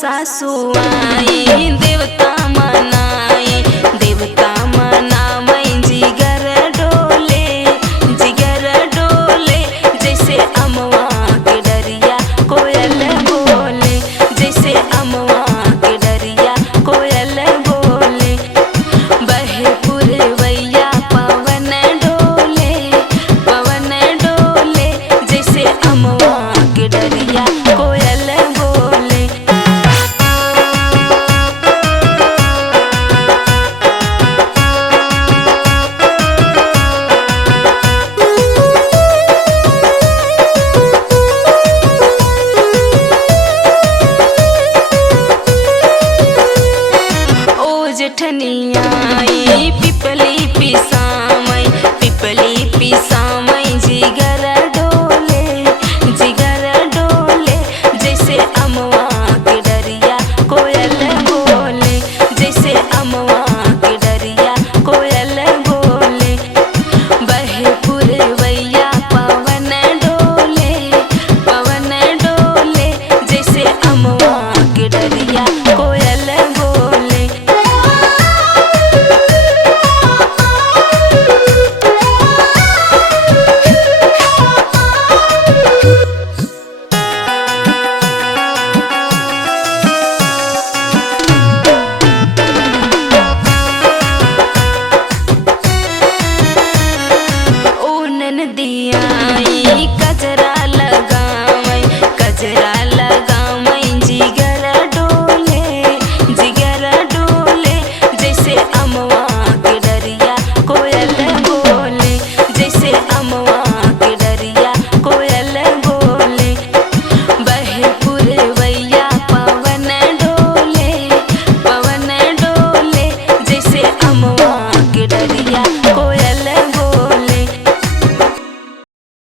सासु आई देवता मनाई, देवता मनावै जिगर डोले, जिगर डोले जैसे अमवा के डरिया कोयल बोले, जैसे अमवा के डरिया कोयल बोले। बहे पुरवैया पवन डोले, पवन डोले जैसे अमवा के डरिया कोयल बोले। ओ जेठनिया